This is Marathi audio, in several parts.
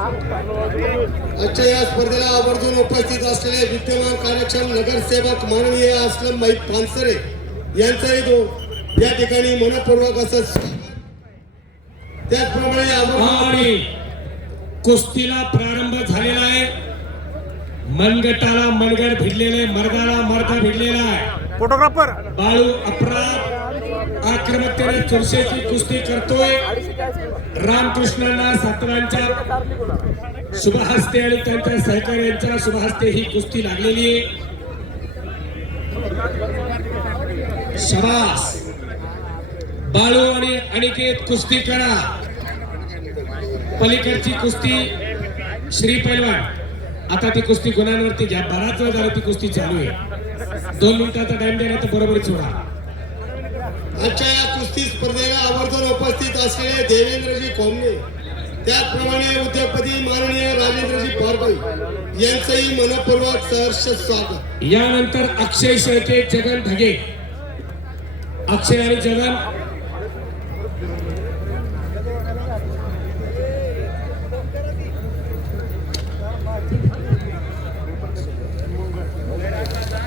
आजच्या या स्पर्धेला आवर्जून उपस्थित असलेले विद्यमान कार्यक्षम नगरसेवक माननीय असलम भाई पानसरे यांचंही या ठिकाणी मनपूर्वक असं त्याचप्रमाणे कुस्तीला प्रारंभ झालेला आहे. मनगटाला मनगट भिडलेले, मर्दाला मर्दा भिडलेला आहे. फोटोग्राफर बाळू अपराध आक्रमकतेने चुरशेची कुस्ती करतोय. रामकृष्णांना सातवांच्या शुभहस्ते आणि त्यांच्या सहकार्यांच्या शुभहस्ते ही कुस्ती लागलेली आहे. शाबास बाळू आणि अनिकेत कुस्ती करा. पलीकडची कुस्ती श्री पैलवान. आता ती कुस्ती गुणांवरती घ्या. बराच वेळ झाला ती कुस्ती चालू आहे. 2 मिनिटाचा टाइम देण्यात बरोबरी सोडा. आजच्या या कुस्ती स्पर्धेला आवर्जून उपस्थित असलेले देवेंद्रजी कोमने त्याचप्रमाणे उद्योगपती माननीय राजेंद्रजी पारबाई यांचंही मनपूर्वक सहर्ष स्वागत. यानंतर अक्षय शेळके, जगन ढगे. अक्षय आणि जगन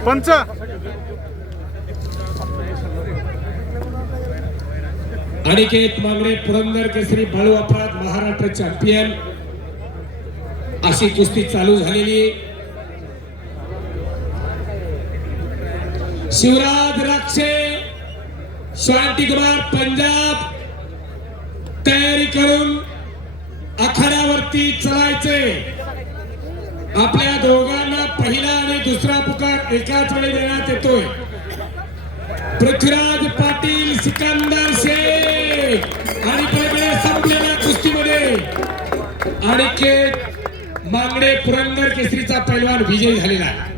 पंच अनिकेत मांगडे पुरंदर केसरी, बाळू अपराध महाराष्ट्र चॅम्पियन. अशी कुस्ती चालू झालेली. शिवराज राक्षे, शांतिकुमार पंजाब तयारी करून आखाड्यावरती चलायचे. आपल्या दोघांना पहिला आणि दुसरा पुकार एकाच वेळी देण्यात येतोय. पृथ्वीराज पाटील, सिकंदर शेख आणि पहिले संपलेल्या कुस्तीमध्ये अनिकेत मांगडे पुरंदर केसरीचा पैलवान विजयी झालेला आहे.